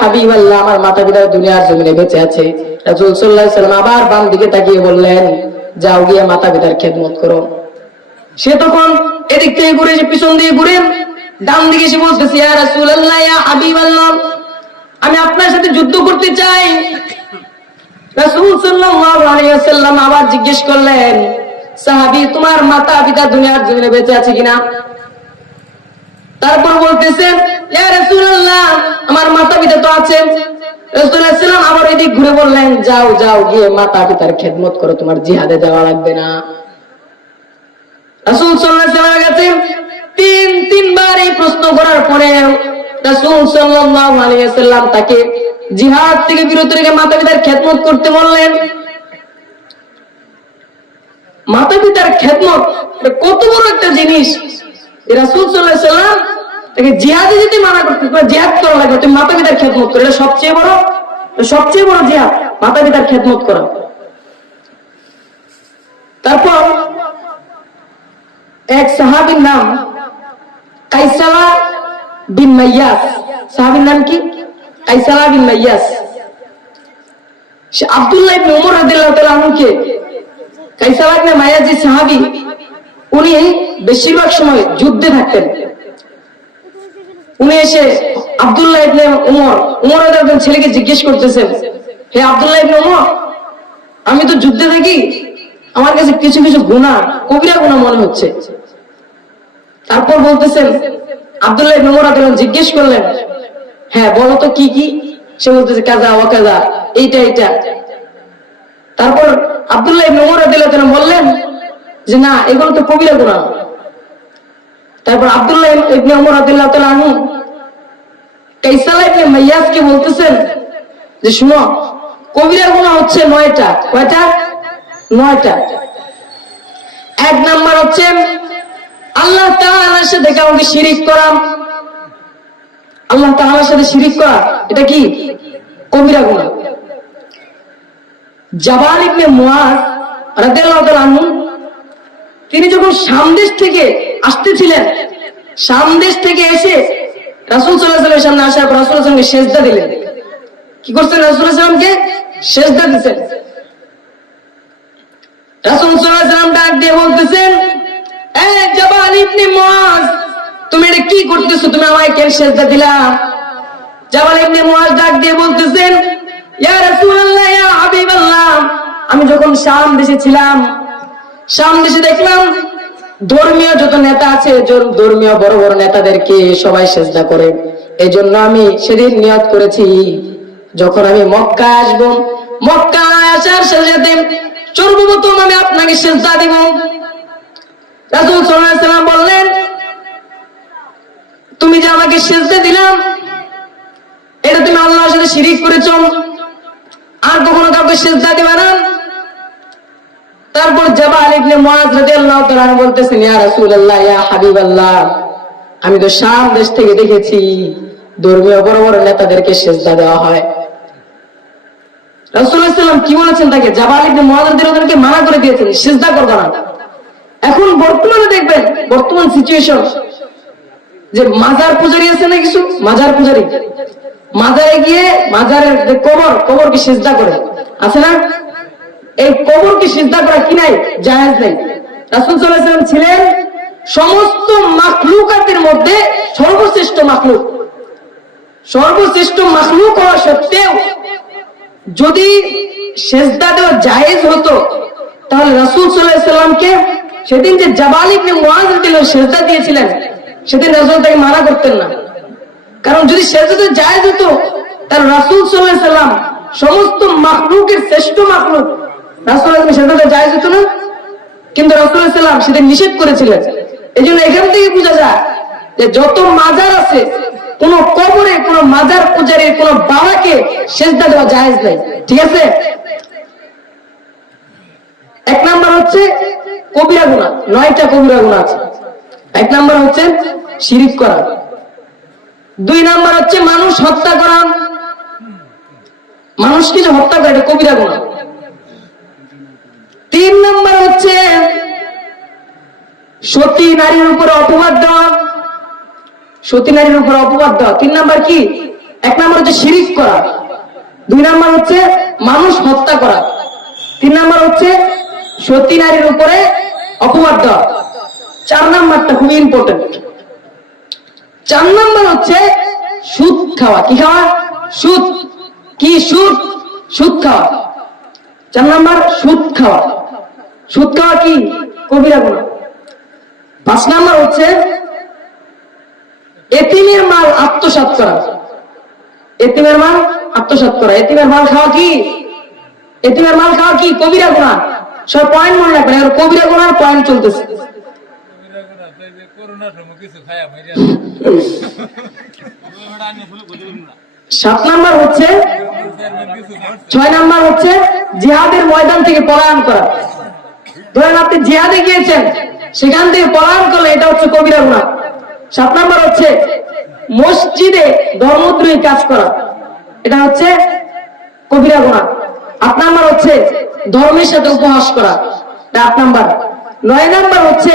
হাবিবাল্লাহ, আমার মাতা পিতা দুনিয়ার জমিনে বেঁচে আছে। রাসূল সাল্লাল্লাহু আলাইহি ওয়াসাল্লাম আবার বাম দিকে তাকিয়ে বললেন, যাও গিয়ে মাতা পিতার খেদমত করো। সে তখন এদিক থেকে ঘুরে এসে পিছন দিয়ে ঘুরে ডান দিকে এসে বলতেছে, ইয়া রাসূলুল্লাহ, ইয়া হাবিবাল্লাহ, আমি আপনার সাথে যুদ্ধ করতে চাই। রাসূল সাল্লাল্লাহু আলাইহি ওয়াসাল্লাম আবার জিজ্ঞেস করলেন, সাহাবী, তোমার মাতা পিতা দুনিয়ার জমিনে বেঁচে আছে কিনা? তারপর বলতেছেন, ইয়া রাসূলুল্লাহ, আমার মাতা পিতা তো আছেন। রাসূলুল্লাহ সাল্লাল্লাহু আলাইহি ওয়াসাল্লাম আবার এদিক ঘুরে বললেন, যাও যাও গিয়ে মাতা পিতার খেদমত করো, তোমার জিহাদে যাওয়া লাগবে না। রাসূল সাল্লাল্লাহু আলাইহি ওয়াসাল্লামের কাছে তিনবার এই প্রশ্ন করার পরে রাসূল সাল্লাল্লাহু আলাইহি ওয়াসাল্লাম তাকে জিহাদ থেকে বিরত রেখে মাতা পিতার খেদমত করতে বললেন। মাতা পিতার খেদমত কত বড় একটা জিনিস! রাসূল সাল্লাল্লাহু আলাইহি ওয়াসাল্লাম তাকে জিহাদে যেতে মানা করতে, জিহাদ করা লাগবে, তুমি মাতা পিতার খেদমত করো, এটা সবচেয়ে বড় জিহাদ, মাতা পিতার খেদমত করা। তারপর এক সাহাবীর নাম কাইসালা বিন মাইয়াস। সাহাবীর নাম কি? কাইসালা বিন মাইয়াস। সে আব্দুল্লাহ ইবনে উমর রাদিয়াল্লাহু তাআলা আনহুকে, কাইসালা ইবনে মাইয়াস যে সাহাবী, উনি বেশিরভাগ সময় যুদ্ধে থাকতেন। উনি এসে আব্দুল্লাহ ইবনে উমর রাদিয়াল্লাহু ছেলেকে জিজ্ঞেস করতেছেন, হে আব্দুল্লাহ ইবনে উমর, আমি তো যুদ্ধে থাকি, আমার কাছে কিছু কিছু গুনাহ, কবিরা গুনাহ মনে হচ্ছে। তারপর বলতেছেন, আব্দুল্লাহ ইবনে উমর রাদিয়াল্লাহু জিজ্ঞেস করলেন, হ্যাঁ বলো তো কি কি? সে বলতেছে, কাজা ওয়া কাজা, এইটা। তারপর আব্দুল্লাহ ইবনে উমর রাদিয়াল্লাহু বললেন যে না, এগুলো তো কবিরা গুনাহ। তারপর আব্দুল্লাহ ইবনে উমর রাদিয়াল্লাহু তাআলা আনহু কাইসালা ইবনে মাইয়াসকে বলতেছেন যে শুনো, কবিরা গুনাহ হচ্ছে 9টা। কয়টা? 9টা। এক নাম্বার হচ্ছে আল্লাহ তাআলার সাথে কাউকে শিরিক করা। আল্লাহ তাআলার সাথে শিরিক করা, এটা কি? কবিরা গুনাহ। জাবাল ইবনে মুআজ রাদিয়াল্লাহু তাআলা আনহু, তিনি যখন শাম দেশ থেকে আসতেছিলেন, শাম দেশ থেকে এসে রাসূল সাল্লাল্লাহু আলাইহি ওয়াসাল্লামের সামনে আসার পর রাসূল সাল্লাল্লাহু আলাইহি ওয়াসাল্লামকে সিজদা দিলেন। কি করছেন? রাসূল সাল্লাল্লাহু আলাইহি ওয়াসাল্লামকে সিজদা দিতেন। রাসূল সাল্লাল্লাহু আলাইহি ওয়াসাল্লাম ডাক দিয়ে বলতেছেন, এই জাবাল ইবনে মুআজ, তুমি এটা কি করতেছো? তুমি আমায় কেন সিজদা দিলা? জাবাল ইবনে মুআজ ডাক দিয়ে বলতেছেন, ইয়া রাসূলুল্লাহ, ইয়া হাবিবাল্লাহ, আমি যখন শাম দেশে ছিলাম, শাম দেশে দেখলাম ধর্মীয় যত নেতা আছে, ধর্মীয় বড় বড় নেতাদেরকে সবাই সিজদা করে। এজন্য আমি সেদিন নিয়ত করেছি, যখন আমি মক্কায় আসবো, মক্কায় আসার সাথে সাথে সর্বপ্রথম আমি আপনাকে সিজদা দিব। রাসূল সাল্লাল্লাহু আলাইহি ওয়াসাল্লাম বললেন, তুমি যে আমাকে সিজদা দিলাম, এটা তুমি আল্লাহর সাথে শিরিক করেছো, আর কখনো কাউকে সিজদা দিবা না। তারপর জাবাল ইবনে মুআজ রাদিয়াল্লাহু তাআলা বলতেছেন, ইয়া রাসূলুল্লাহ, ইয়া হাবিবাল্লাহ, আমি তো শাম দেশ থেকে দেখেছি ধর্মীয় বড় বড় নেতাদেরকে সিজদা দেওয়া হয়। রাসূল সাল্লাল্লাহু আলাইহি ওয়াসাল্লাম কি বলেছেন তাকে? জাবাল ইবনে মুআজ রাদিয়াল্লাহু তাআলাকে মানা করে দিয়েছেন, সিজদা করবে না। এখন বর্তমানে দেখবেন, বর্তমান সিচুয়েশন, যে মাজার পূজারী আছে না, কিছু মাজার পূজারী মাজারে গিয়ে মাজারের যে কবরকে সিজদা করে, আছে না? এই কবরকে সিজদা করা কি নাই? জায়েজ নাই। রাসূল সাল্লাল্লাহু আলাইহি ওয়াসাল্লাম ছিলেন সমস্ত মাখলুকাতের মধ্যে সর্বশ্রেষ্ঠ মাখলুক। সর্বশ্রেষ্ঠ মাখলুক হওয়া সত্ত্বেও যদি সিজদা দেওয়া জায়েজ হতো, তাহলে রাসূল সাল্লাল্লাহু আলাইহি ওয়াসাল্লামকে সেদিন যে জাবাল ইবনে মুআজ রাদিয়াল্লাহু সিজদা দিয়েছিলেন, সেদিন রাসূল তাকে মানা করতেন না। কারণ যদি সিজদা জায়েজ হতো, তাহলে রাসূল সাল্লাল্লাহু আলাইহি ওয়াসাল্লাম সমস্ত মাখলুকের শ্রেষ্ঠ মাখলুক, রাসূল সিজদা জায়েজ হতো না। কিন্তু রাসূল সাল্লাল্লাহু আলাইহি ওয়াসাল্লাম সেটা নিষেধ করেছিলেন। এজন্য এখান থেকে বোঝা যায় যে যত মাজার আছে, কোন কবরে কোন মাজার পূজারীর কোন বাবাকে সিজদা দেওয়া জায়েজ নাই। ঠিক আছে? এক নাম্বার হচ্ছে কবিরা গুনাহ, 9টা কবিরা গুনাহ আছে। এক নাম্বার হচ্ছে শিরিক করা। 2 নাম্বার হচ্ছে মানুষ হত্যা করা। মানুষকে যে হত্যা করে, এটা কবিরা গুনাহ। 3 নাম্বার হচ্ছে সতী নারীর উপরে অপবাদ দেওয়া। সতী নারীর উপরে অপবাদ দেওয়া 3 নাম্বার কি? এক নম্বর হচ্ছে শিরিক করা, 2 নম্বর হচ্ছে মানুষ হত্যা করা, 3 নম্বর হচ্ছে সতী নারীর উপরে অপবাদ দেওয়া, 4 নম্বরটা খুবই ইম্পর্টেন্ট। 4 নম্বর হচ্ছে সুদ খাওয়া। কি খাওয়া? সুদ। কি সুদ? সুদ খাওয়া। 4 নম্বর সুদ খাওয়া। সুদ খাওয়া কি? কবিরা গুনাহ। 5 নম্বর হচ্ছে এতিমের মাল আত্মসাৎ করা। এতিমের মাল আত্মসাৎ করা। এতিমের মাল খাওয়া কি? এতিমের মাল খাওয়া কি? কবিরা গুনাহ। সব পয়েন্ট মনে রাখবেন, আর কবিরা গুনাহর পয়েন্ট চলতেছে। 7 নম্বর হচ্ছে 6 নম্বর হচ্ছে জিহাদের ময়দান থেকে পলায়ন করা। ধরেন আপনি জিহাদে গিয়েছেন, সেখান থেকে পলায়ন করলে এটা হচ্ছে কবিরা গুনাহ। 7 নম্বর হচ্ছে মসজিদে ধর্মদ্রোহী কাজ করা, এটা হচ্ছে কবিরা গুনাহ। 8 নম্বর হচ্ছে ধর্মের সাথে উপহাস করা, এটা 8 নম্বর। 9 নম্বর হচ্ছে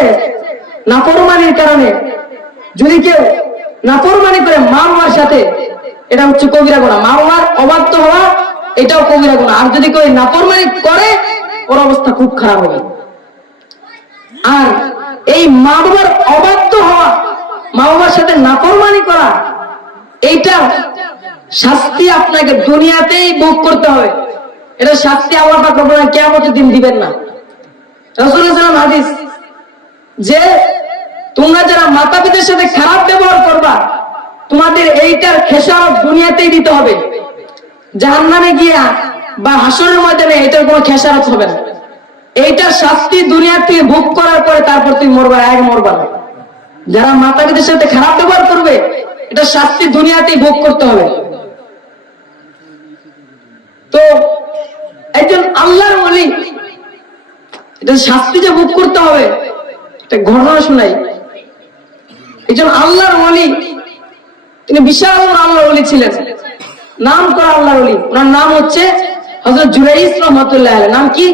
নাফরমানির কারণে যদি কেউ নাফরমানি করে মা বাবার সাথে, এটা হচ্ছে কবিরা গুনাহ। মা বাবার অবাধ্য হওয়া, এটাও কবিরা গুনাহ। আর যদি কেউ নাফরমানি করে, ওর অবস্থা খুব খারাপ হবে। আর এই মা বাবার অবাধ্য হওয়া, মা বাবার সাথে নাফরমানি করা, এইটা শাস্তি আপনাকে দুনিয়াতেই ভোগ করতে হবে। এটা শাস্তি আল্লাহ পাক রব্বুল আলামিন কিয়ামতের দিন দিবেন না। রাসূলুল্লাহ সাল্লাল্লাহু আলাইহি ওয়াসাল্লাম হাদিস যে তোমরা যারা মাতা পিতার সাথে খারাপ ব্যবহার করবা, তোমাদের এইটার খেসারত দুনিয়াতেই দিতে হবে। জাহান্নামে গিয়া বা হাসরের ময়দানে এটার কোনো খেসারত হবে না। এইটার শাস্তি দুনিয়া থেকে ভোগ করার পরে তারপর তুমি মরবা, আগে মরবা না। যারা মাতা পিতার সাথে খারাপ ব্যবহার করবে, এটা শাস্তি দুনিয়াতেই ভোগ করতে হবে। তো একজন আল্লাহর ওলি, এটা শাস্তি যে ভোগ করতে হবে, একটা ঘটনা শোনাই। একজন আল্লাহর ওলি, তিনি বিশাল আল্লাহর ওলি ছিলেন, নাম করা আল্লাহর ওলি। ওনার নাম হচ্ছে হযরত জুরাইস রাহমাতুল্লাহ আলাইহি। নাম কি?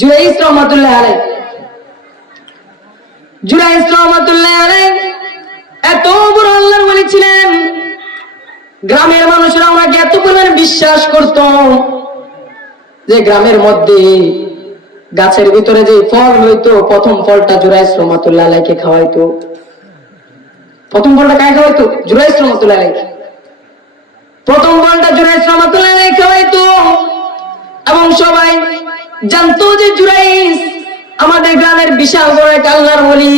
জুরাইস রাহমাতুল্লাহ আলাইহি। জুরাইস রাহমাতুল্লাহ আলাইহি এত বড় আল্লাহর ওলি ছিলেন, গ্রামের মানুষরা ওনাকে এত পরিমাণে বিশ্বাস করত যে গ্রামের মধ্যে গাছের ভিতরে যে ফল হইতো, প্রথম ফলটা জুরাইস রাহমাতুল্লাহ আলাইহিকে খাওয়াইতো। প্রথম ফলটা কাকে খাওয়াইতো? জুরাইস রাহমাতুল্লাহ আলাইহি। প্রথম ফলটা জুরাইস রাহমাতুল্লাহ আলাইহি খাওয়াইতো, এবং সবাই জানতো যে জুরাইস আমাদের গ্রামের বিশাল বড় এক আল্লাহর ওলি।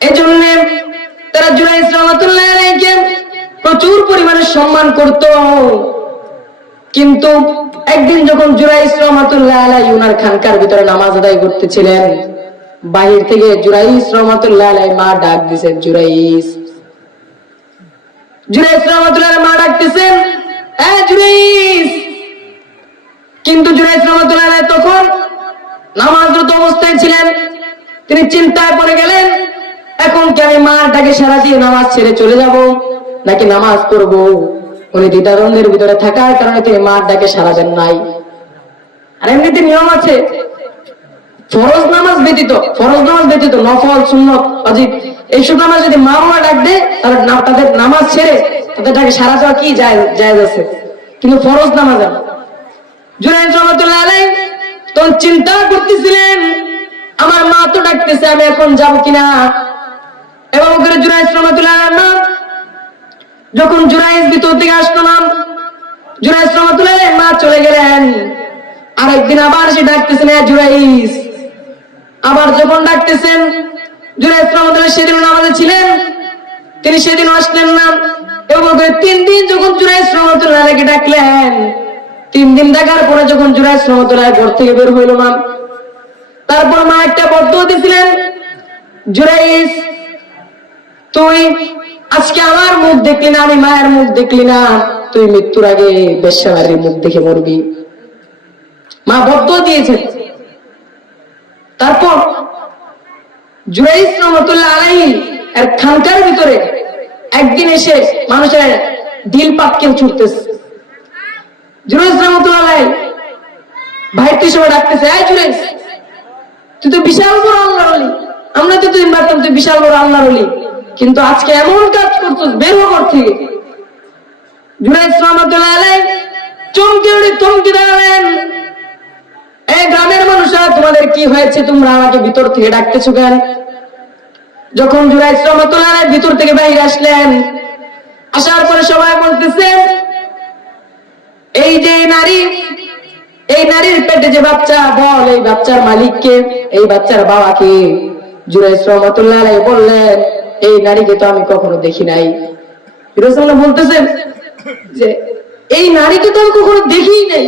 এজন্য তারা জুরাইস রাহমাতুল্লাহ আলাইহিকে প্রচুর পরিমাণে সম্মান করত। কিন্তু একদিন যখন জুরাইস রাহমাতুল্লাহ আলাইহি উনার খানকার ভিতরে নামাজ আদায় করতেছিলেন, বাহির থেকে জুরাইস রাহমাতুল্লাহ আলাইহি মা ডাক দিয়েছেন, জুরাইস। জুরাইস রাহমাতুল্লাহ আলাইহি মা ডাকতেছেন, এ জুরাইস। কিন্তু জুরাইস রাহমাতুল্লাহ আলাইহি তখন নামাজরত অবস্থায় ছিলেন। তিনি চিন্তায় পড়ে গেলেন, এখন কি আমি মার ডাকে সাড়া দিয়ে নামাজ ছেড়ে চলে যাব, নাকি নামাজ পড়ব? উনি দ্বিধাদ্বন্দ্বের ভিতরে থাকার কারণে তিনি মার ডাকে সাড়া দেন নাই। আর এমনিতে নিয়ম আছে, ফরজ নামাজ ব্যতীত নফল, সুন্নত, ওয়াজিব এইসব নামাজ যদি মা বাবা ডাক দেয়, তাহলে তাদের নামাজ ছেড়ে তাদের ডাকে সাড়া দেওয়া কি জায়েজ আছে, কিন্তু ফরজ নামাজ না। জুরাইস রাহমাতুল্লাহ আলাইহি তখন চিন্তা করতেছিলেন, আমার মা তো ডাকতেছে, আমি এখন যাব কিনা। এবং করে জুরাইস রাহমাতুল্লাহ আলাইহি যখন জুরাইস ভিতর থেকে আসতো না, জুরাইস রাহমাতুল্লাহ আলাইহি মা চলে গেলেন। আরেকদিন আবার সে ডাকতেছেন, জুরাইস। আবার যখন ডাকতেছেন, জুরাইস রাহমাতুল্লাহ সেদিন নামাজে ছিলেন, তিনি সেদিন আসলেন না। এবং 3 দিন যখন জুরাইস রাহমাতুল্লাহ আলাইহিকে ডাকলেন, 3 দিন ডাকার পরে যখন জুরাইস রাহমাতুল্লাহ ঘর থেকে বের হইল না, তারপর মা একটা বদদুয়া দিয়েছিলেন, জুরাইস তুই আজকে আমার মুখ দেখলি না, আমি মায়ের মুখ দেখলি না, তুই মৃত্যুর আগে বেশ্যাবাড়ির মুখ দেখে মরবি। মা বদদুয়া দিয়েছেন। তারপর জুরাইস রাহমাতুল্লাহ আলাইহি এর খানকার ভিতরে একদিন এসে মানুষের দিল পাটকে ছুটতেছে। জুরাইস রাহমাতুল্লাহ আলাইহি ভাই তুই সবাই ডাকতেছে, এই জুরাইস তুই তো বিশাল বড় আল্লাহর ওলি, আমরা তো তুই ভাবতাম তুই বিশাল বড় আল্লাহর ওলি, কিন্তু আজকে এমন কাজ করছিস, বের হ ঘর থেকে। জুনাইদ রহমাতুল্লাহ আলাইহি চমকে দাঁড়ালেন। এই গ্রামের মানুষরা, তোমাদের কি হয়েছে? তোমরা আমাকে ভিতর থেকে ডাকতেছো কেন? যখন জুনাইদ রহমাতুল্লাহ আলাইহি ভিতর থেকে বাইরে আসলেন, আসার পরে সবাই বলতেছে, এই যে নারী, এই নারীর পেটে যে বাচ্চা, বল এই বাচ্চার মালিককে, এই বাচ্চার বাবাকে। জুনাইদ রহমাতুল্লাহ আলাইহি বললেন, এই নারীকে তো আমি কখনো দেখি নাই। রাসূলুল্লাহ বলতেছেন যে এই নারীকে তো আমি কখনো দেখিই নাই,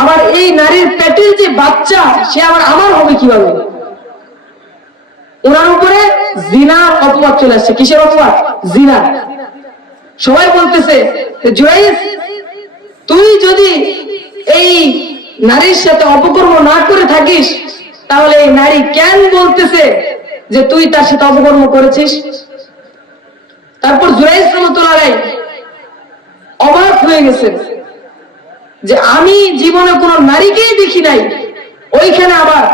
আবার এই নারীর পেটের যে বাচ্চা সে আবার আমার হবে কিভাবে? ওনার উপরে জিনার অপবাদ চলে আসছে। কিসের অপবাদ? জিনার। সবাই বলতেছে, জুনাইদ তুই যদি এই নারীর সাথে অপকর্ম না করে থাকিস, তাহলে এই নারী কেন বলতেছে যে তুই তার সাথে অপকর্ম করেছিস? তারপর জুনাইদ রহমাতুল্লাহ আলাইহি অবাক হয়ে গেছেন যে আমি জীবনে কোন নারীকেই দেখি নাই, ওইখানে আবার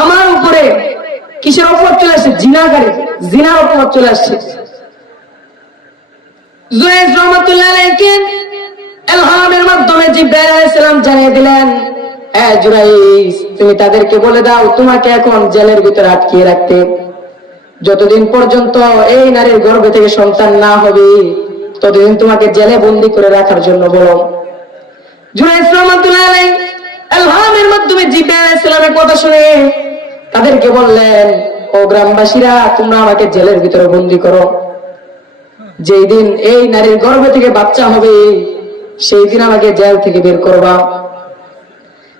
আমার উপরে কিসের অপবাদ চলে আসছে? জিনার অপবাদ চলে আসছে। জুনাইদ রহমাতুল্লাহ আলাইহিকে ইলহামের মাধ্যমে জিবরাইল আলাইহিস সালাম জানিয়ে দিলেন, জুনাইদ তুমি তাদেরকে বলে দাও তোমাকে এখন জেলের ভিতরে আটকিয়ে রাখতে, যতদিন পর্যন্ত এই নারীর গর্ভে থেকে সন্তান না হবে ততদিন তোমাকে জেলে বন্দী করে রাখার জন্য বলো। জুনাইদ রহমাতুল্লাহ আলাইহি ইলহামের মাধ্যমে জিবরাইল আলাইহিস সালামের কথা শুনে তাদেরকে বললেন, ও গ্রামবাসীরা, তোমরা আমাকে জেলের ভিতরে বন্দী করো, যেই দিন এই নারীর গর্ভে থেকে বাচ্চা হবে সেই দিন আমাকে জেল থেকে বের করবা।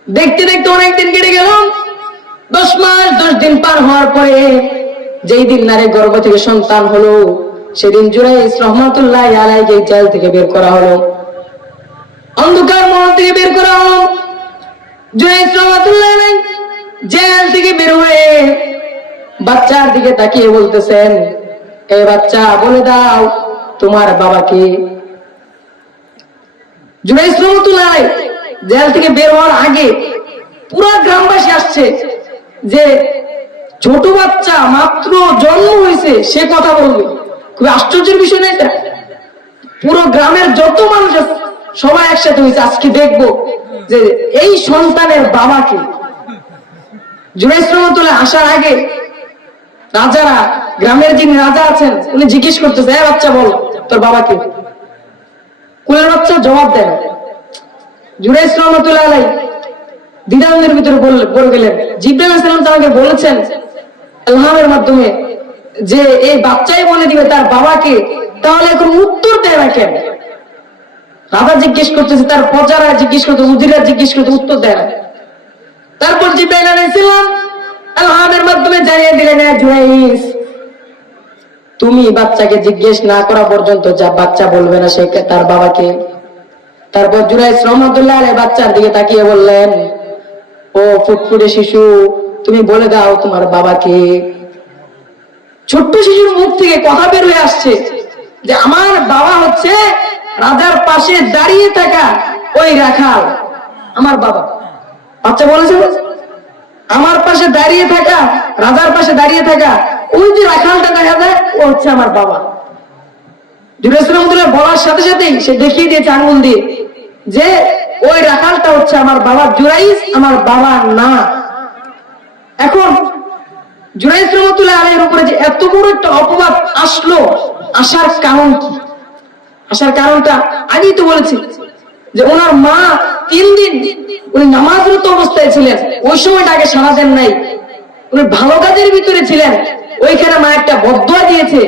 দেখতে দেখতে অনেকদিন কেটে গেল। 10 মাস 10 দিন পার হওয়ার পরে যেই দিন নারীর গর্ভ থেকে সন্তান হলো, সেদিন জুনাইদ রহমাতুল্লাহ আলাইহিকে জেল থেকে বের করা হলো, অন্ধকার মহল থেকে বের করা হলো। জুনাইদ রহমাতুল্লাহ আলাইহি জেল থেকে বের হয়ে বাচ্চার দিকে তাকিয়ে বলতেছেন, এ বাচ্চা বলে দাও তোমার বাবাকে। জুনাইদ রহমাতুল্লাহ আলাইহি জেল থেকে বের হওয়ার আগে পুরো গ্রামবাসী আসছে যে ছোট বাচ্চা মাত্র জন্ম হয়েছে সে কথা বলবে। খুব আশ্চর্যের বিষয় না এটা? পুরো গ্রামের যত মানুষ আছে সবাই একসাথে হয়েছে, আজকে দেখবো যে এই সন্তানের বাবাকে। জুনাইদ রহমাতুল্লাহ আসার আগে রাজারা, গ্রামের যিনি রাজা আছেন উনি জিজ্ঞেস করতেছে, বাচ্চা বল তোর বাবাকে। কুলের বাচ্চা জবাব দেয় না। জুনাইদ রহমাতুল্লাহ আলাইহি দ্বিধাদ্বন্দ্বের ভিতরে পড়ে গেলেন। জিবরাইল আলাইহিস সালাম তাকে বলেছেন ইলহামের মাধ্যমে যে এই বাচ্চাই বলে দিবে তার বাবাকে, তাহলে এখন উত্তর দেয় না কেন? রাজা জিজ্ঞেস করতেছে, তার প্রজারা জিজ্ঞেস করতে, উজিরা জিজ্ঞেস করতে, উত্তর দেয় না। তারপর জিবরাইল আলাইহিস সালাম ইলহামের মাধ্যমে জানিয়ে দিলেন, জুনাইদ তুমি বাচ্চাকে জিজ্ঞেস না করা পর্যন্ত যা বাচ্চা বলবে না সে তার বাবাকে। তারপর জুনাইদ রহমাতুল্লাহ আলাইহি বাচ্চার দিকে তাকিয়ে বললেন, ও ফুটফুটে শিশু, তুমি বলে দাও তোমার বাবাকে। ছোট্ট শিশুর মুখ থেকে কথা বের হয়ে আসছে যে আমার বাবা হচ্ছে রাজার পাশে দাঁড়িয়ে থাকা ওই রাখাল, আমার বাবা। বাচ্চা বলেছে আমার পাশে দাঁড়িয়ে থাকা, রাজার পাশে দাঁড়িয়ে থাকা ওই যে রাখালটা দেখা যায় ও হচ্ছে আমার বাবা। জুনাইদ রহমাতুল্লাহ বলার সাথে সাথেই সে দেখিয়ে দিয়েছে আঙ্গুল দিয়ে যে ওই রাখালটা হচ্ছে আমার বাবা, জুনাইদ আমার বাবা না। এখন জুনাইদ রহমাতুল্লাহ আলাইহির উপরে যে এত বড় একটা অপবাদ আসলো, আসার কারণ কি? আসার কারণটা আগেই তো বলেছি যে ওনার মা 3 দিন উনি নামাজরত অবস্থায় ছিলেন, ওই সময়টা আগে সারা দেন নাই, উনি ভালো কাজের ভিতরে ছিলেন। ওইখানে মা একটা বদদোয়া দিয়েছে,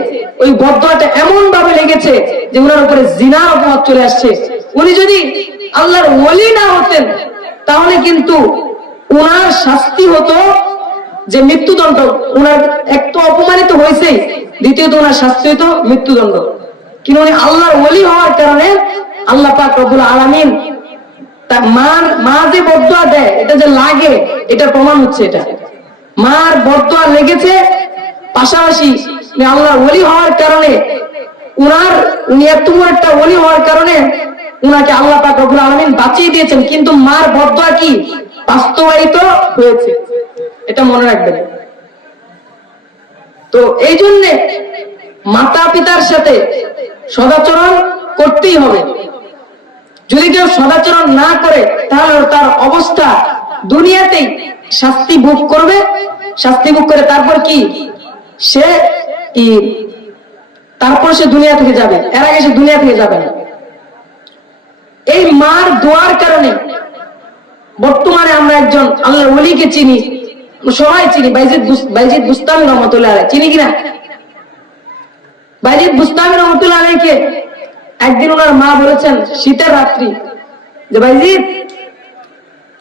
ওই বদদোয়াটা এমন ভাবে লেগেছে যে ওনার উপরে জিনার অপবাদ চলে আসছে। উনি যদি আল্লাহর ওলি না হতেন তাহলে কিন্তু ওনার শাস্তি হতো যে মৃত্যুদণ্ড। ওনার এক তো অপমানিত হয়েছে, দ্বিতীয়ত ওনার শাস্তি হতো মৃত্যুদণ্ড। কিন্তু উনি আল্লাহর ওলি হওয়ার কারণে আল্লাহ পাক রব্বুল আলামিন তার মা যে বদদোয়া দেয় এটা যে লাগে এটা প্রমাণ হচ্ছে। এটা মার বদদোয়া লেগেছে, পাশাপাশি আল্লাহর ওলি হওয়ার কারণে উনি এত বড় একটা ওলি হওয়ার কারণে উনাকে আল্লাহ পাক রব্বুল আলামিন বাঁচিয়ে দিয়েছেন। কিন্তু মার বদদোয়া কি বাস্তবায়িত হয়েছে, এটা মনে রাখবেন। তো এই জন্যে মাতা পিতার সাথে সদাচরণ করতেই হবে। যদি কেউ সদাচরণ না করে তাহলে তার অবস্থা দুনিয়াতেই শাস্তি ভোগ করবে, শাস্তি ভোগ করে তারপর কি সে তারপর সে দুনিয়া থেকে যাবে, এর আগে সে দুনিয়া থেকে যাবে না। এই মার দোয়ার কারণে বর্তমানে আমরা একজন আল্লাহর ওলিকে চিনি, সবাই চিনি, বাইজিদ বুস্তামি রহমতুল্লাহ আলাইহি, চিনি কিনা? বাইজিদ বুস্তামি রহমতুল্লাহ আলাইহিকে একদিন ওনার মা বলেছেন শীতের রাত্রি যে বাইজিদ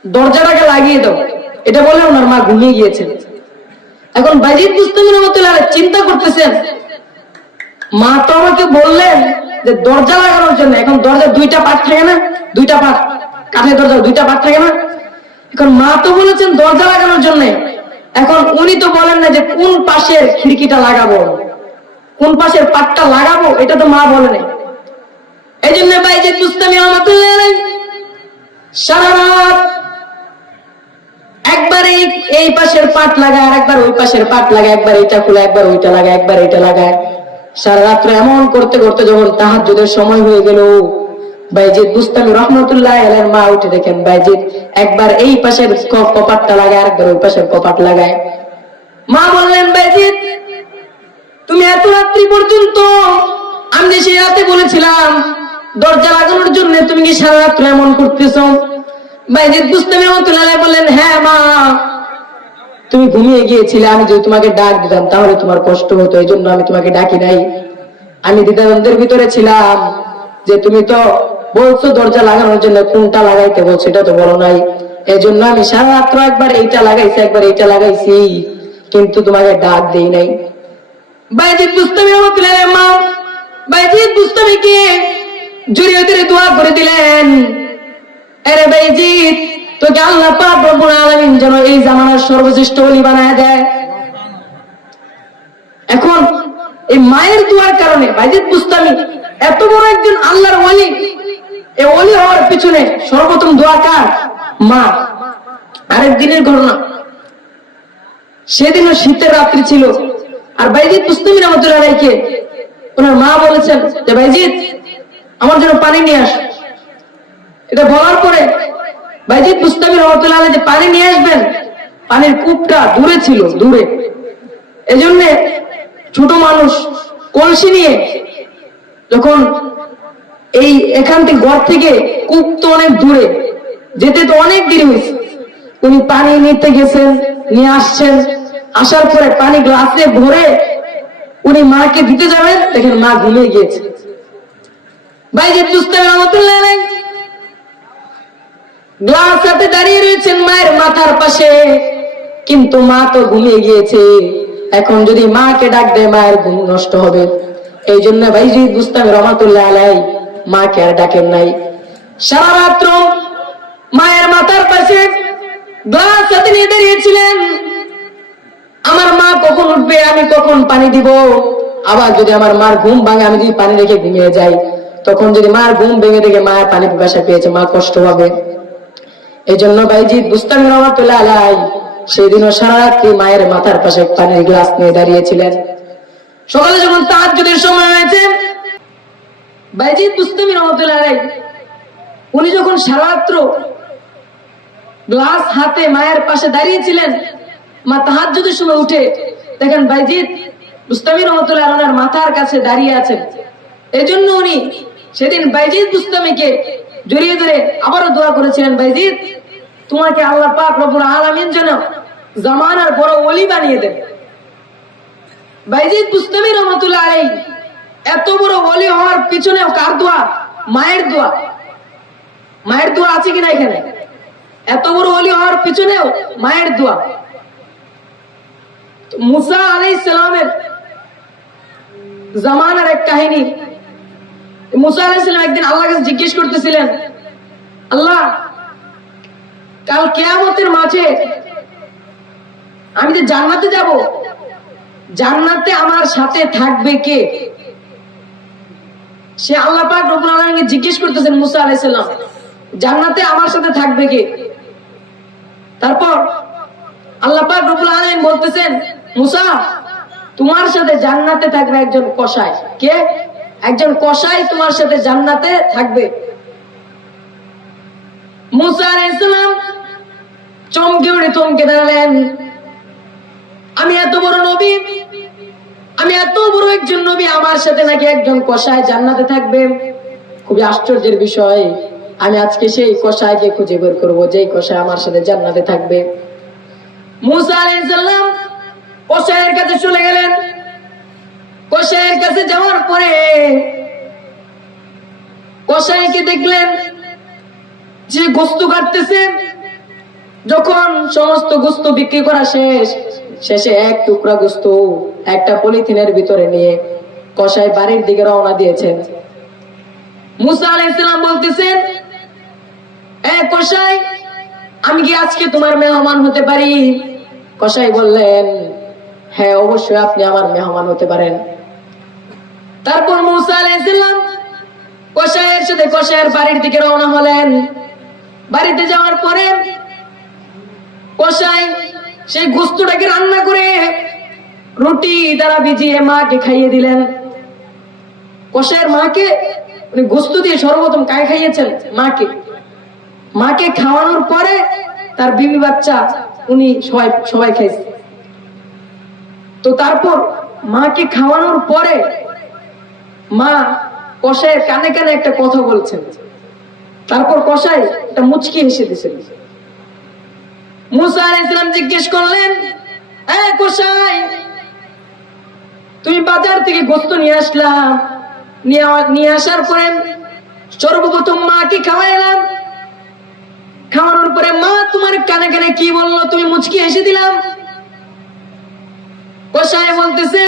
দরজাটাকে লাগিয়ে দাও, এটা বলে ওনার মা ঘুমিয়ে গিয়েছেন। এখন বাইজিদ বুস্তামি রহমতুল্লাহ আলাইহি চিন্তা করতেছেন, মা তো আমাকে বললেন যে দরজা লাগানোর জন্য, এখন দরজা দুইটা পাট থাকে না, দুইটা পাট, কাঠের দরজা দুইটা পাট থাকে না, এখন মা তো বলেছেন দরজা লাগানোর জন্য, এখন উনি তো বলেন না যে কোন পাশের খিড়কিটা লাগাবো, কোন পাশের পাটটা লাগাবো, এটা তো মা বলে নাই। এই জন্য বাইজিদ বুস্তামি রহমতুল্লাহ আলাইহি সারা রাত একবার এই পাশের পাট লাগায়, আর একবার ওই পাশের পাট লাগায়, একবার এইটা খুলে একবার ওইটা লাগায়, একবার এইটা লাগায়, সারা রাত্র এমন করতে করতে যখন তাহাজ্জুদের সময় হয়ে গেল, বাইজিদ বুস্তামি রহমতুল্লাহ আলাইহির মা উঠে দেখেন বাইজিদ একবার এই পাশের কপাটটা লাগায়, আরেকবার ওই পাশের কপাট লাগায়। মা বললেন বাইজিদ তুমি এত রাত্রি পর্যন্ত, আমি যে সেই রাতে বলেছিলাম দরজা লাগানোর জন্য, তুমি কি সারা রাত্র এমন করতেছ? বাইজিদ বুস্তামি রহমতুল্লাহ আলাইহি বললেন হ্যাঁ মা, তুমি ঘুমিয়ে গিয়েছিলে, আমি যদি তোমাকে ডাক দিতাম তাহলে তোমার কষ্ট হতো, এই জন্য আমি তোমাকে ডাকি নাই। আমি দ্বিধাদ্বন্দ্বের ভিতরে ছিলাম যে তুমি তো বলছো দরজা লাগানোর জন্য, কোনটা লাগাইতে বলছো এটা তো বলো নাই, এই জন্য আমি সারা রাত্র একবার এইটা লাগাইছি একবার এইটা লাগাইছি, কিন্তু তোমাকে ডাক দেই নাই। বাইজিদ বুস্তামি রহমতুল্লাহ আলাইহির মা বাইজিদ বুস্তামিকে জড়িয়ে ধরে দোয়া করে দিলেন, আরে বাইজিদ তোকে আল্লাহ পাক রব্বুল আলামিন যেন এই জামানার সর্বশ্রেষ্ঠ ওলি বানায় দেয়। এখন এই মায়ের দোয়ার কারণে বাইজিদ বুস্তামি এত বড় একজন আল্লাহর ওলি, এই ওলি হওয়ার পিছনে সর্বপ্রথম দোয়া কার? মা। আরেক দিনের ঘটনা, সেদিনও শীতের রাত্রি ছিল, আর বাইজিদ বুস্তামি রহমতুল্লাহ আলাইহিকে ওনার মা বলেছেন যে বাইজিদ আমার জন্য পানি নিয়ে আস। এটা বলার পরে বাইজিদ বুস্তামি রহমতুল্লাহ আলাইহি যে পানি নিয়ে আসবেন, পানির কূপটা দূরে ছিল, দূরে, এজন্য ছোট মানুষ কলসি নিয়ে যখন এখান থেকে ঘর থেকে কূপ তো অনেক দূরে, যেতে তো অনেক দেরি হয়েছে, উনি পানি নিতে গেছেন, নিয়ে আসছেন, আসার পরে পানি গ্লাসে ভরে উনি মাকে দিতে যাবেন, দেখেন মা ঘুমিয়ে গিয়েছে। বাইজিদ বুস্তামি রহমতুল্লাহ আলাইহি গ্লাস হাতে দাঁড়িয়ে রয়েছেন মায়ের মাথার পাশে, কিন্তু মা তো ঘুমিয়ে গিয়েছে, এখন যদি মাকে ডাক দেয় মায়ের ঘুম নষ্ট হবে, এই জন্য বাইজিদ বুস্তামি রহমতুল্লাহ আলাইহি মাকে আর ডাকেন নাই। সারা রাত্র মায়ের মাথার পাশে গ্লাস হাতে নিয়ে দাঁড়িয়েছিলেন, আমার মা কখন উঠবে, আমি কখন পানি দিব, আবার যদি আমার মার ঘুম ভাঙে, আমি যদি পানি রেখে ঘুমিয়ে যাই, তখন যদি মার ঘুম ভেঙে দেখে মায়ের পানি পিপাসা পেয়েছে, মা কষ্ট হবে। এই জন্য বাইজিদ বুস্তামি রহমতুল্লাহ আলাইহি সেদিনও সারা রাত্রি মায়ের মাথার পাশে পানির গ্লাস নিয়ে দাঁড়িয়েছিলেন। সকালে যখন তাহাজ্জুদের সময় হয়েছে, বাইজিদ বুস্তামি রহমতুল্লাহ আলাইহি উনি যখন সারা রাত্র গ্লাস হাতে মায়ের পাশে দাঁড়িয়েছিলেন, মা তাহাজ্জুদের সময় উঠে দেখেন বাইজিদ বুস্তামি রহমতুল্লাহ আলাইহির মাথার কাছে দাঁড়িয়ে আছেন। এই জন্য উনি সেদিন বাইজিদ বুস্তামিকে জড়িয়ে ধরে আবারও দোয়া করেছিলেন, বাইজিদ তোমাকে আল্লাহ পাক রব্বুল আলামিন যেন জামানার বড় ওলি বানিয়ে দেন। বাইজিদ বুস্তামি রহমতুল্লাহ আলাইহি এত বড় ওলি হওয়ার পিছনেও কার দোয়া? মায়ের দোয়া। মায়ের দোয়া আছে কিনা এখানে? এত বড় ওলি হওয়ার পিছনেও মায়ের দোয়া। মুসা আলাইহিস সালামের জামানার এক কাহিনী। মুসা আলাইহিস সালাম একদিন আল্লাহর কাছে জিজ্ঞেস করতেছিলেন, আল্লাহ কাল কিয়ামতের মাঠে আমি যে জান্নাতে যাব, জান্নাতে আমার সাথে থাকবে কে? সে আল্লাহ পাক রব্বুল আলামিনকে জিজ্ঞেস করতেছেন মুসা আলাইহিস সালাম, জান্নাতে আমার সাথে থাকবে কে? তারপর আল্লাহ পাক রব্বুল আলামিন বলতেছেন, মুসা তোমার সাথে জান্নাতে থাকবে একজন কসাই। কে? একজন কসাই তোমার সাথে জান্নাতে থাকবে। মুসা আলাইহিস সালাম চমকে উঠে থমকে দাঁড়ালেন। আমি এত বড় নবী, আমি এত বড় একজন নবী, আমার সাথে নাকি একজন কসাই জান্নাতে থাকবে? খুবই আশ্চর্যের বিষয়। আমি আজকে সেই কসাইকে খুঁজে বের করবো, যেই কসাই আমার সাথে জান্নাতে থাকবে। মুসা আলাইহিস সালাম কসাইয়ের কাছে চলে গেলেন। কসাইয়ের কাছে যাওয়ার পরে কসাইকে দেখলেন যে গোস্ত কাটতেছে। যখন সমস্ত গোস্ত বিক্রি করা শেষ, শেষে এক টুকরা গোস্ত একটা পলিথিনের ভিতরে নিয়ে কসাই বাড়ির দিকে রওনা দিয়েছেন। মুসা আলাইহিস সালাম বলতেছেন, এ কসাই, আমি কি আজকে তোমার মেহমান হতে পারি? কসাই বললেন, হ্যাঁ অবশ্যই আপনি আমার মেহমান হতে পারেন। তারপর মুসা আলাইহিস সালাম কসাইয়ের সাথে কসাইয়ের বাড়ির দিকে রওনা হলেন। বাড়িতে যাওয়ার পরে কসাই সেই গোস্তটাকে রান্না করে রুটি দ্বারা ভিজিয়ে মাকে খাইয়ে দিলেন। কসাইয়ের মাকে গোস্ত দিয়ে সর্বপ্রথম কাকে খাইয়েছেন? মাকে। মাকে খাওয়ানোর পরে তার বিবি বাচ্চা উনি সবাই খাইছে। তো তারপর মাকে খাওয়ানোর পরে মা কসাইয়ের কানে কানে একটা কথা বলছেন। তারপর কসাই একটা মুচকি হেসে দিয়েছেন। মুসা আলাইহিস সালাম জিজ্ঞেস করলেন, কসাই, তুমি বাজার থেকে গোস্ত নিয়ে আসলাম, নিয়ে আসার পরে সর্বপ্রথম মাকে খাওয়াইলাম, খাওয়ানোর পরে মা তোমার কানে কানে কি বললো, তুমি মুচকি হেসে দিলাম? কসাই বলতেছে,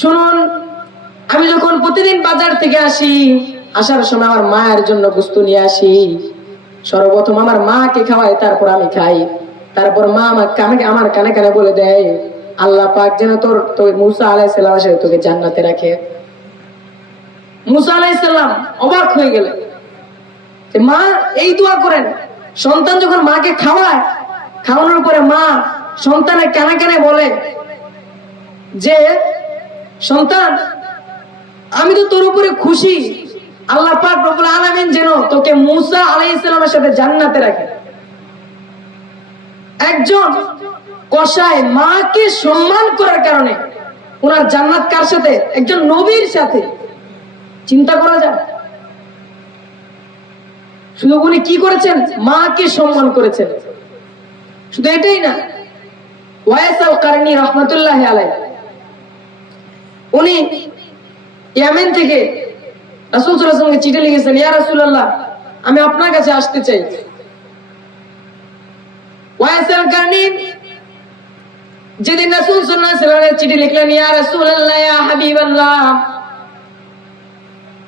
শুনুন, আমি যখন প্রতিদিন বাজার থেকে আসি, আসার সময় আমার মায়ের জন্য গোস্ত নিয়ে আসি। সর্বপ্রথম আমার মাকে খাওয়াই, তারপর আমি খাই। তারপর মা আমার কানে কানে বলে দেয়, আল্লাহ পাক যেন তোর মুসা আলাইহিস সালাম এসে তোকে জান্নাতে রাখে। মুসা আলাইহিস সালাম অবাক হয়ে গেলেন। মা এই দোয়া করেন? সন্তান যখন মাকে খাওয়ায়, খাওয়ানোর পরে মা সন্তানের কানে কানে বলে যে, সন্তান, আমি তো তোর উপরে খুশি, আল্লাহ পাক রব্বুল আলামিন যেন তোকে মুসা আলাইহিস সালামের সাথে জান্নাতে রাখে। একজন কসাই মাকে সম্মান করার কারণে ওনার জান্নাত কার সাথে? একজন নবীর সাথে। চিন্তা করা যায়। শুধু উনি কি করেছেন? মাকে সম্মান করেছেন। শুধু এটাই না, ওয়াইস আল কারনী রাহমাতুল্লাহি আলাইহি, উনি ইয়েমেন থেকে রাসূল সাল্লাল্লাহু আলাইহি ওয়াসাল্লামকে চিঠি লিখেছেন, ইয়া রাসূলুল্লাহ, আমি আপনার কাছে আসতে চাই। ওয়াইস আল কারনী যেদিন রাসূল সাল্লাল্লাহু আলাইহি ওয়াসাল্লামের চিঠি লিখলেন, ইয়া রাসূলুল্লাহ, ইয়া হাবিবাল্লাহ,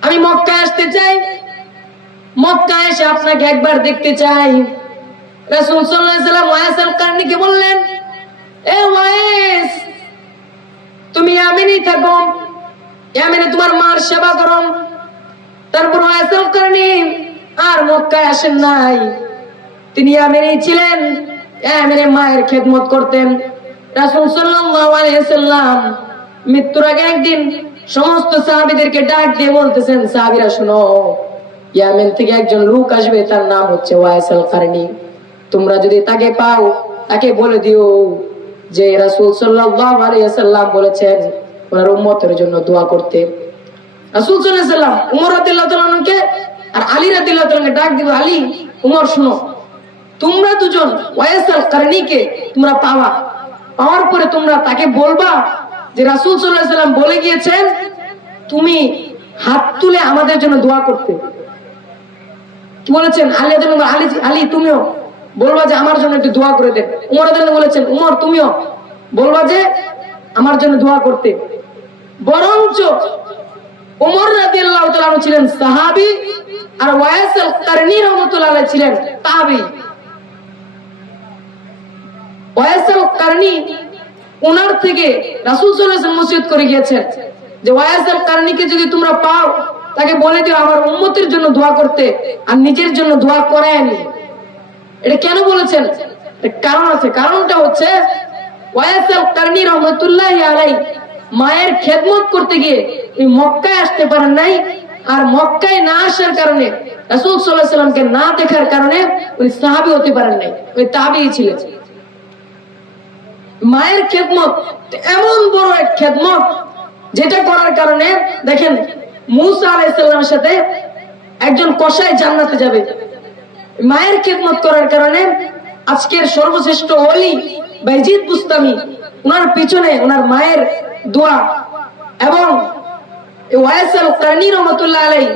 আমি মক্কায় আসতে চাই, মক্কায় এসে আপনাকে একবার দেখতে চাই। রাসূল সাল্লাল্লাহু আলাইহি ওয়াসাল্লাম ওয়াইস আল কারনীকে বললেন, এ ওয়াইস, তুমি ইয়ামেনেই থাকো, ইয়ামেনে তোমার মার সেবা করো। তারপর ওয়াইস আল কারনী আর মক্কায় আসেন নাই, তিনি ইয়ামেনেই ছিলেন, ইয়ামেনে মায়ের খেদমত করতেন। রাসূল সাল্লাল্লাহু আলাইহি ওয়াসাল্লাম মৃত্যুর আগে একদিন সমস্ত সাহাবীদেরকে ডাক দিয়ে বলতেছেন, সাহাবীরা শুনো, ইয়ামেন থেকে একজন লোক আসবে, তার নাম হচ্ছে ওয়াইস আল কারনী। তোমরা যদি তাকে পাও, তাকে বলে দিও যে রাসূল সাল্লাল্লাহু আলাইহি ওয়াসাল্লাম বলেছেন ওনার উম্মতের জন্য দোয়া করতে। রাসূল সাল্লাল্লাহু আলাইহি ওয়াসাল্লাম উমর রাদিয়াল্লাহু তাআলা আনহুকে আর আলী রাদিয়াল্লাহু তাআলা আনহুকে ডাক দিব, আলী, উমর, শুনো, তোমরা দুজন ওয়াইস আল কারনীকে তোমরা পাওয়ার পরে তোমরা তাকে বলবা যে রাসূল সাল্লাল্লাহু আলাইহি ওয়াসাল্লাম বলে গিয়েছেন তুমি হাত তুলে আমাদের জন্য দোয়া করতে। কি বলেছেন? আলী, তুমিও বলবা যে আমার জন্য একটু দোয়া করে দেন। উমর রাদিয়াল্লাহু বলেছেন, উমর, তুমিও বলবা যে আমার জন্য দোয়া করতে। বরঞ্চ উমর রাদিয়াল্লাহু তাআলা আনহু ছিলেন সাহাবী, আর ওয়াইস আল কারনী রাহমাতুল্লাহ আলাইহি ছিলেন তাবী। ওয়াইস আল কারনী ওনার থেকে রাসূল সাল্লাল্লাহু আলাইহি ওয়াসাল্লাম নসিহত করে গিয়েছেন যে ওয়াইস আল কারনীকে যদি তোমরা পাও, তাকে বলে দিও আমার উম্মতের জন্য দোয়া করতে, আর নিজের জন্য দোয়া করায়নি। এটা কেন বলেছেন? কারণ আছে। কারণটা হচ্ছে ওয়াইস আল কারনী রাহমাতুল্লাহি আলাইহি মায়ের খেদমত করতে গিয়ে ওই মক্কায় আসতে পারেন নাই, আর মক্কায় না আসার কারণে রাসূল সাল্লাল্লাহু আলাইহি ওয়াসাল্লামকে না দেখার কারণে উনি সাহাবী হতে পারেন নাই, ওই তাবেঈ ছিলেন। মায়ের খেদমত এমন বড় এক খেদমত, যেটা করার কারণে দেখেন মূসা আলাইহিস সালামের সাথে একজন কসাই জান্নাতে যাবে। মায়ের খেদমত করার কারণে আজকের সর্বশ্রেষ্ঠ ওলি বাইজিদ বুস্তামি, ওনার পিছনে ওনার মায়ের দোয়া, এবং ওয়াইস আল কারনী রাহমাতুল্লাহ আলাইহি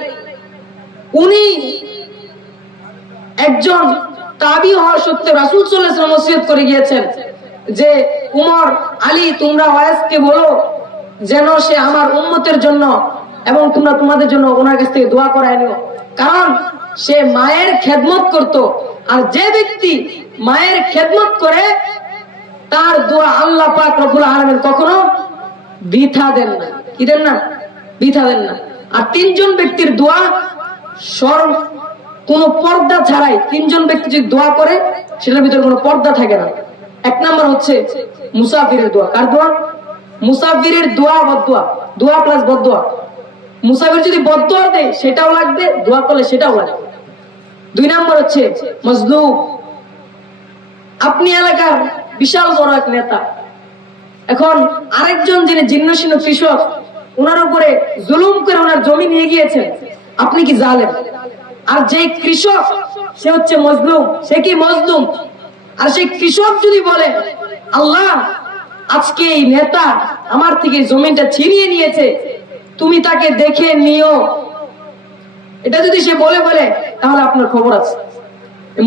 উনি একজন তাবী হওয়া সত্ত্বেও রাসূল সাল্লাল্লাহু আলাইহি ওয়াসাল্লাম ওসিয়ত করে গিয়েছেন যে উমর, আলী, তোমরা ওয়াইসকে বলো যেন সে আমার উম্মতের জন্য এবং তোমরা তোমাদের জন্য ওনার কাছ থেকে দোয়া করায় নিও, কারণ সে মায়ের খেদমত করত। আর যে ব্যক্তি মায়ের খেদমত করে তার দোয়া আল্লাহ পাক রব্বুল আলামিন কখনো বৃথা দেন না। কি দেন না? বৃথা দেন না। আর তিনজন ব্যক্তির দোয়া কোন পর্দা ছাড়াই, তিনজন ব্যক্তি যদি দোয়া করে সেটার ভিতরে কোনো পর্দা থাকে না। এক নাম্বার হচ্ছে মুসাফিরের দোয়া। কার দোয়া? মুসাফিরের দোয়া, বদদোয়া, দোয়া প্লাস বদদোয়া। মুসাফির যদি বদদোয়া দেয় সেটাও লাগবে, দোয়া করলে সেটাও লাগবে। দুই নাম্বার হচ্ছে মজলুম। আপনি এলাকার বিশাল বড় এক নেতা, এখন আরেকজন যিনি জীর্ণশীর্ণ কৃষক, ওনার উপরে জুলুম করে ওনার জমি নিয়ে গিয়েছেন, আপনি কি জালেম? আর যে কৃষক সে হচ্ছে মজলুম, সে কি মজলুম? আর সেই কৃষক যদি বলে আল্লাহ আজকে এই নেতা আমার থেকে জমিটা ছিনিয়ে নিয়েছে, তুমি তাকে দেখে নিও, এটা যদি সে বলে তাহলে আপনার খবর আছে।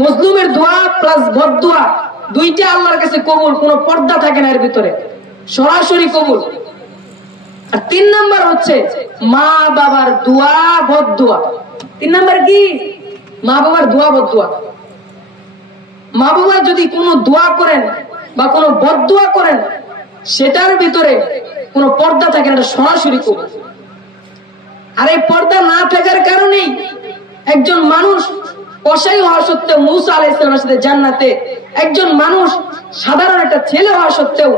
মজলুমের দোয়া প্লাস বদদোয়া দুইটা আল্লাহর কাছে কবুল, কোনো পর্দা থাকে না এর ভিতরে, সরাসরি কবুল। আর তিন নাম্বার হচ্ছে মা বাবার দোয়া বদদোয়া। তিন নাম্বার কি? মা বাবার দোয়া বদদোয়া। মা বাবা যদি কোনো দোয়া করেন বা কোনো বদদোয়া করেন সেটার ভিতরে কোনো পর্দা থাকে না, এটা সরাসরি কবুল। আর এই পর্দা না থাকার কারণেই একজন মানুষ কসাই হওয়া সত্ত্বেও মূসা আলাইহিস সালামের সাথে জান্নাতে, একজন মানুষ সাধারণ একটা ছেলে হওয়া সত্ত্বেও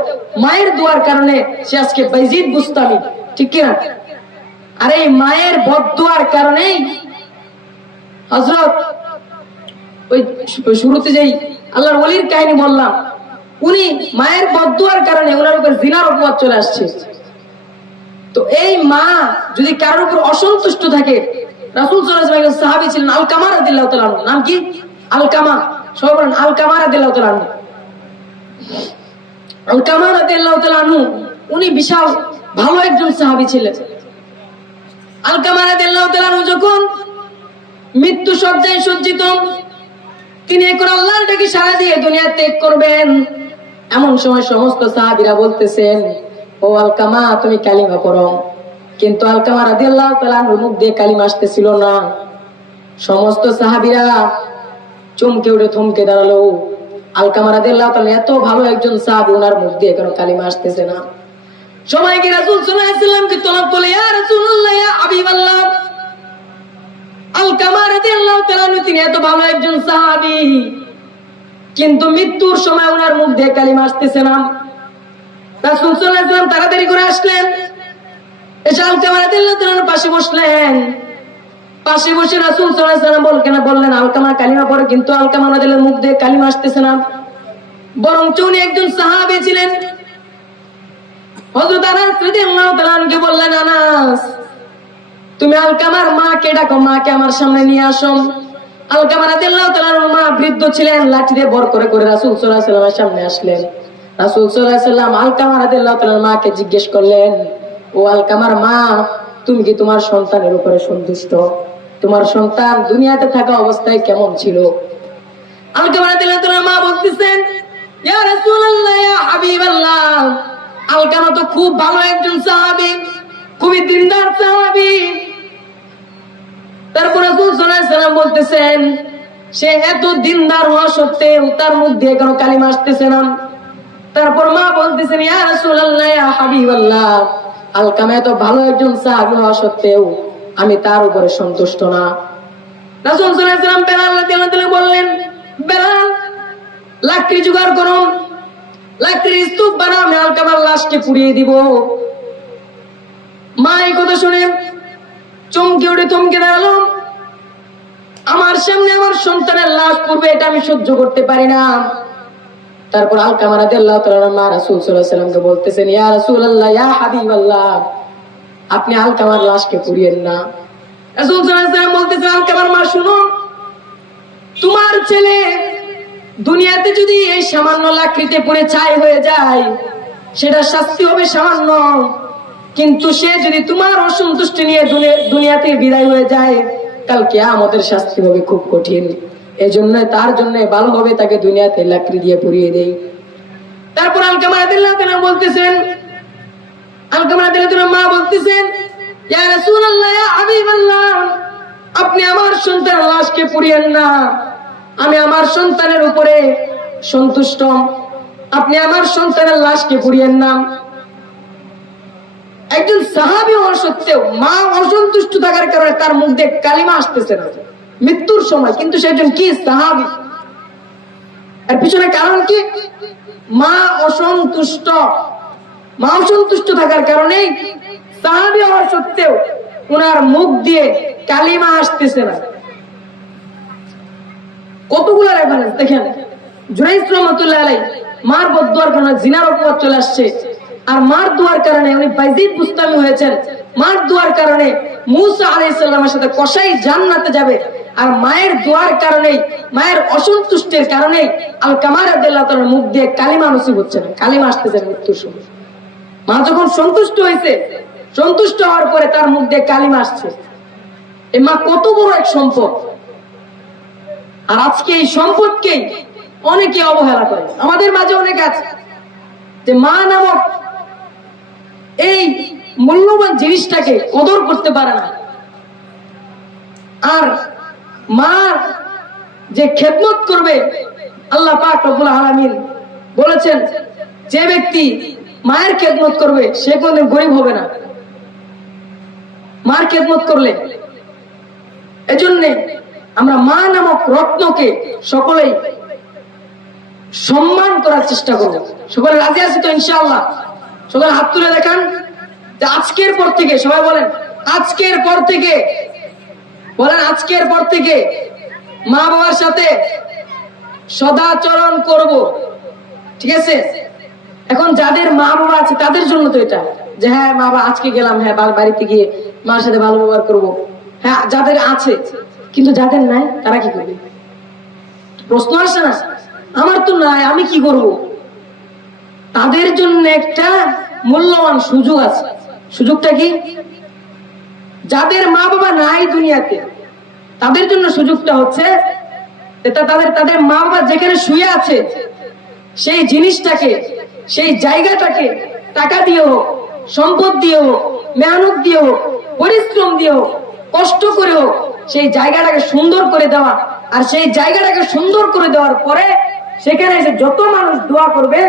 মায়ের দোয়ার কারণে সে আজকে বাইজিদ বুস্তামি, ঠিক কিনা? আর এই মায়ের বদদোয়ার কারণেই হযরত ওই শুরুতে যেই আল্লাহর ওলির কাহিনী বললাম, উনি মায়ের বদদোয়ার কারণে ওনার উপর জিনার অপবাদ চলে আসছে। তো এই মা যদি কারোর উপর অসন্তুষ্ট থাকে, রাসূল সাল্লাল্লাহু আলাইহি ওয়াসাল্লাম সাহাবী ছিলেন আলকামা রাদিয়াল্লাহু তাআলা আনহু, নাম কি? আলকামা। সবাই বলেন আলকামা রাদিয়াল্লাহু তাআলা আনহু। আলকামা রাদিয়াল্লাহু তাআলা আনহু উনি বিশাল ভালো একজন সাহাবী ছিলেন। আলকামা রাদিয়াল্লাহু তাআলা আনহু যখন মৃত্যু শয্যায় সজ্জিত, তিনি এখন আল্লাহর ডাকে সাড়া দিয়ে দুনিয়া ত্যাগ করবেন, এমন সময় সমস্ত সাহাবীরা বলতেছেন, ও আলকামা তুমি কালিমা পড়ো। কিন্তু আলকামা রাদিয়াল্লাহু তাআলা আনহুর মুখ দিয়ে কালিমা আসতেছিল না। সমস্ত সাহাবীরা চমকে উঠে থমকে দাঁড়ালো। আলকামা রাদিয়াল্লাহু তাআলা এত ভালো একজন সাহাবী, ওনার মুখ দিয়ে কেন কালিমা আসতেছে না? সবাইকে রাসূল সাল্লাল্লাহু আলাইহি ওয়াসাল্লামকে তলব করলে, ইয়া রাসূলুল্লাহ, ইয়া হাবিবাল্লাহ, আলকামা রাদিয়াল্লাহু তাআলা আনহু তিনি এত ভালো একজন সাহাবী, কিন্তু মৃত্যুর সময় ওনার মুখ দিয়ে কালিমা আসতেছে না। রাসূল সাল্লাল্লাহু আলাইহি ওয়াসাল্লাম তাড়াতাড়ি করে আসলেন, এসে আলকামা রাদিয়াল্লাহু তাআলা আনহুর পাশে বসলেন। পাশে বসে রাসূল সাল্লাল্লাহু আলাইহি ওয়াসাল্লাম বললেন আলকামা কালিমা পড়ে, কিন্তু আলকামা রাদিয়াল্লাহু মুখ দিয়ে কালিমা আসতেছে না। বরং উনি একজন সাহাবী ছিলেন। হযরত আনাস রাদিয়াল্লাহু তাআলা আনহুকে বললেন, আনাস তুমি আলকামার মাকে ডাকো, মাকে আমার সামনে নিয়ে আসো। আলকামা রাদিয়াল্লাহু তাআলা আনহুর মা বৃদ্ধ ছিলেন, লাঠি দিয়ে ভর করে রাসূল সাল্লাল্লাহু আলাইহি ওয়াসাল্লামের সামনে আসলেন। রাসূল সাল্লাল্লাহু আলাইহি ওয়াসাল্লাম আলকামা রাদিয়াল্লাহু তাআলার মাকে জিজ্ঞেস করলেন, ও আলকামার মা, তুমি কি তোমার সন্তানের উপরে সন্তুষ্ট? তোমার সন্তান দুনিয়াতে থাকা অবস্থায় কেমন ছিল? আলকামা রাদিয়াল্লাহু তাআলার মা বলতেছেন, ইয়া রাসূলুল্লাহ, ইয়া হাবিবাল্লাহ, আলকামা তো খুব ভালো একজন সাহাবী, খুবই দিনদার সাহাবী। তারপর রাসূল সাল্লাল্লাহু আলাইহি ওয়াসাল্লাম বলতেছেন, সে এত দিনদার হওয়া সত্ত্বেও তার মুখ দিয়ে কেন কালিমা আসতেছে না? তারপর মা বলতেছেন, ইয়া রাসূলুল্লাহ, ইয়া হাবিবাল্লাহ, আলকামা এত ভালো একজন সাহাবী হওয়া সত্ত্বেও আমি তার উপরে সন্তুষ্ট না। রাসূল সাল্লাল্লাহু আলাইহি ওয়াসাল্লাম বেলাল রাদিয়াল্লাহু তাআলা বললেন, বেলাল লাকড়ি জোগাড় করুন, লাকড়ির স্তূপ বানাও, আমি আলকামার লাশকে পুড়িয়ে দিব। মা এই কথা শুনে চমকে উঠে থমকে দাঁড়ালো। আমার সামনে আমার সন্তানের লাশ পড়বে, এটা আমি সহ্য করতে পারি না। তারপর আলকামা রাদিয়াল্লাহু তাআলা মা রাসূল সাল্লাল্লাহু আলাইহি ওয়াসাল্লামকে বলতেছেন, ইয়া রাসূলুল্লাহ, ইয়া হাবিবাল্লাহ, আপনি আলকামার লাশকে পুড়িয়েন না। রাসূল সাল্লাল্লাহু আলাইহি ওয়াসাল্লাম বলতেছেন, আলকামার মা শুনো, তোমার ছেলে দুনিয়াতে যদি এই সামান্য লাকড়িতে পড়ে ছাই হয়ে যায়, সেটা শাস্তি হবে সামান্য, কিন্তু সে যদি তোমার অসন্তুষ্টি নিয়ে দুনিয়া থেকে বিদায় হয়ে যায়, কাল কিয়ামতের শাস্তি হবে খুব কঠিন। এজন্য তার জন্য ভালো হবে তাকে দুনিয়াতে লাকড়ি দিয়ে পুড়িয়ে দেই। তারপর আলকামা রাদিয়াল্লাহু তাআলা বলতেছেন, আলকামা রাদিয়াল্লাহু তাআলা মা বলতেছেন, ইয়া রাসূলুল্লাহ, ইয়া হাবিবাল্লাহ, আপনি আমার সন্তানের লাশকে পুড়িয়েন না, আমি আমার সন্তানের উপরে সন্তুষ্ট, আপনি আমার সন্তানের লাশকে পুড়িয়েন না। একজন সাহাবী হওয়া সত্ত্বেও মা অসন্তুষ্ট থাকার কারণে তার মুখ দিয়ে কালিমা আসতেছে না মৃত্যুর সময়, কিন্তু সে একজন কি সাহাবী। এর পিছনে কারণ কি? মা অসন্তুষ্ট। মা অসন্তুষ্ট থাকার কারণেই সাহাবী হওয়া সত্ত্বেও ওনার মুখ দিয়ে কালিমা আসতেছে না। কতগুলো রেফারেন্স দেখেন। জুরাইজ রাহমাতুল্লাহ আলাইহি মার বদদুয়ার কারণে জিনার অপবাদ চলে আসছে, আর মার দুয়ার কারণে উনি বাইজিদ বুস্তামি হয়েছেন। মার দুয়ার কারণে মূসা আলাইহিস সালামের সাথে কসাই জান্নাতে যাবে, আর মায়ের দুয়ার কারণে, মায়ের অসন্তুষ্টের কারণে আলকামা রাদিয়াল্লাহু তাআলার মুখ দিয়ে কালিমা নসিব হচ্ছে না, কালিমা আসতেছে মৃত্যুর সময়। মা যখন সন্তুষ্ট হয়েছে, সন্তুষ্ট হওয়ার পরে তার মুখ দিয়ে কালিমা আসছে। এই মা কত বড় এক সম্পদ। আর আজকে এই সম্পদকে অনেকে অবহেলা করে। আমাদের মাঝে অনেক আছে যে মা নামক এই মূল্যবান জিনিসটাকে কদর করতে পারে না। আর মা যে খেদমত করবে, আল্লাহ পাক রব্বুল আলামিন বলেছেন, যে ব্যক্তি মায়ের খেদমত করবে সে কোনদিন গরিব হবে না মার খেদমত করলে। এজন্য আমরা মা নামক রত্নকে সকলেই সম্মান করার চেষ্টা করব। সকলে রাজি আছি তো ইনশাআল্লাহ? সকলে হাত তুলে দেখান যে আজকের পর থেকে, সবাই বলেন আজকের পর থেকে, বলেন আজকের পর থেকে মা বাবার সাথে সদাচরণ করব। ঠিক আছে? এখন যাদের মা বাবা আছে তাদের জন্য তো এটা, যে হ্যাঁ মা বাবা আজকে গেলাম, হ্যাঁ বাড়িতে গিয়ে মার সাথে ভালো ব্যবহার করবো। হ্যাঁ যাদের আছে, কিন্তু যাদের নাই তারা কি করবে? প্রশ্ন আসে না? আমার তো নাই, আমি কি করব? তাদের জন্য একটা মূল্যবান সুযোগ আছে। সুযোগটা কি? যাদের মা বাবা নাই দুনিয়াতে, তাদের জন্য সুযোগটা হচ্ছে তাদের মা বাবা যেখানে শুয়ে আছে সেই জিনিসটাকে, সেই জায়গাটাকে টাকা দিয়ে হোক, সম্পদ দিয়ে হোক, মেহনত দিয়ে হোক, পরিশ্রম দিয়ে হোক, কষ্ট করে হোক, সেই জায়গাটাকে সুন্দর করে দেওয়া। আর সেই জায়গাটাকে সুন্দর করে দেওয়ার পরে সেখানে এসে যত মানুষ দোয়া করবে